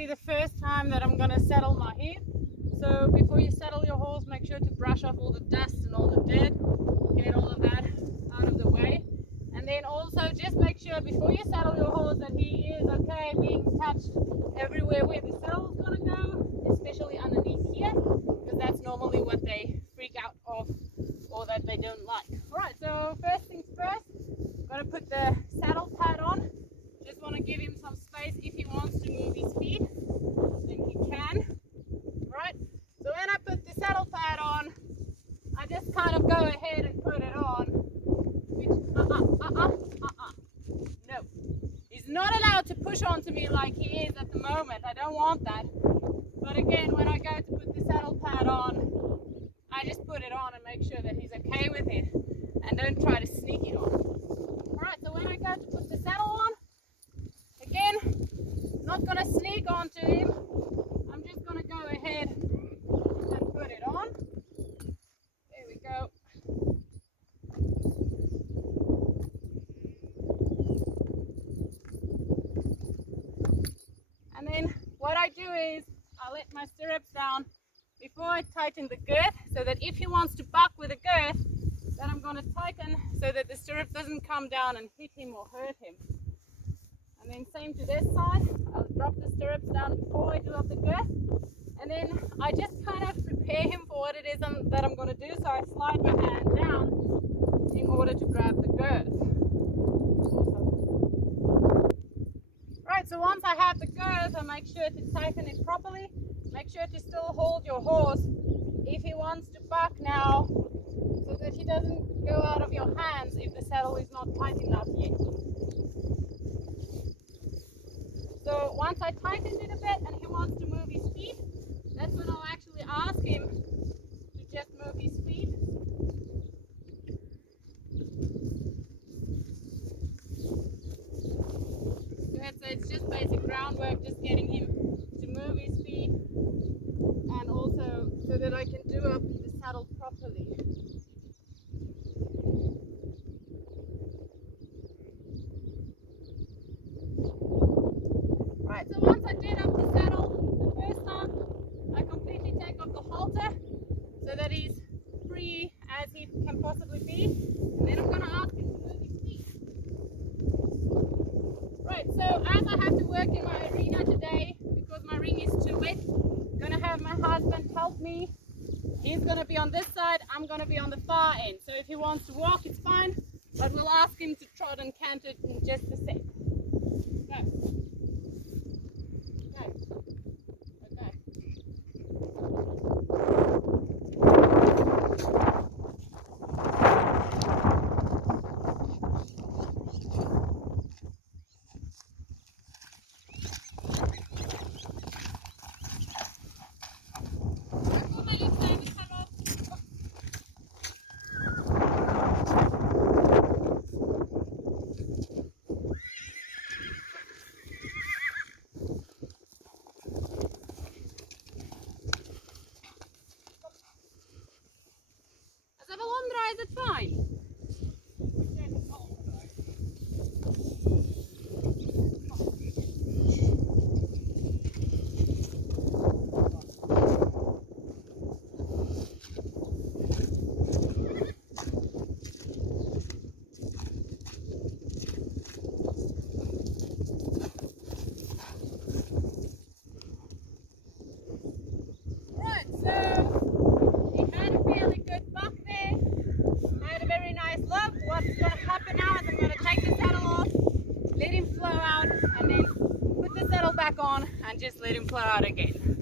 be the first time that I'm going to saddle Maahir. So before you saddle your horse, make sure to brush off all the dust and all the dirt, get all of that out of the way. And then also just make sure before you saddle your horse that he is okay being touched everywhere where the saddle is going to go, especially underneath here, because that's normally what they freak out of or that they don't like. Alright, so first things first, I'm going to put the saddle pad on. Just want to give him some space. If he wants to move his feet, then he can. Right? So when I put the saddle pad on, I just kind of go ahead and put it on. Which, no. He's not allowed to push onto me like he is at the moment. I don't want that. But again, when I go to put the saddle pad on, I just put it on and make sure that he's okay with it. And don't try to sneak it on. Alright, so when I go to put the saddle on, again, not going to sneak onto him. I'm just going to go ahead and put it on. There we go. And then what I do is I let my stirrups down before I tighten the girth, so that if he wants to buck with a girth, then I'm going to tighten so that the stirrup doesn't come down and hit him or hurt him. And then same to this side, I'll drop the stirrups down before I do up the girth. And then I just kind of prepare him for what it is that I'm going to do. So I slide my hand down in order to grab the girth. Right, so once I have the girth, I make sure to tighten it properly. Make sure to still hold your horse if he wants to buck now, so that he doesn't go out of your hands if the saddle is not tight enough yet. So once I tightened it a bit and he wants to move his feet, that's when I'll actually ask him to just move his feet. So it's just basic groundwork, just getting him to move his feet, and also so that I can do up the saddle properly. Right, so once I did up the saddle the first time, I completely take off the halter so that he's free as he can possibly be. And then I'm going to ask him to move his feet. Right, so as I have to work in my arena today, because my ring is too wet, I'm going to have my husband help me. He's going to be on this side, I'm going to be on the far end. So if he wants to walk, it's fine, but we'll ask him to trot and canter in just a sec. Go. Is it fine? Right, so he had a fairly good buck there. Had a very nice look. What's going to happen now is I'm going to take the saddle off, let him flow out, and then put the saddle back on and just let him flow out again.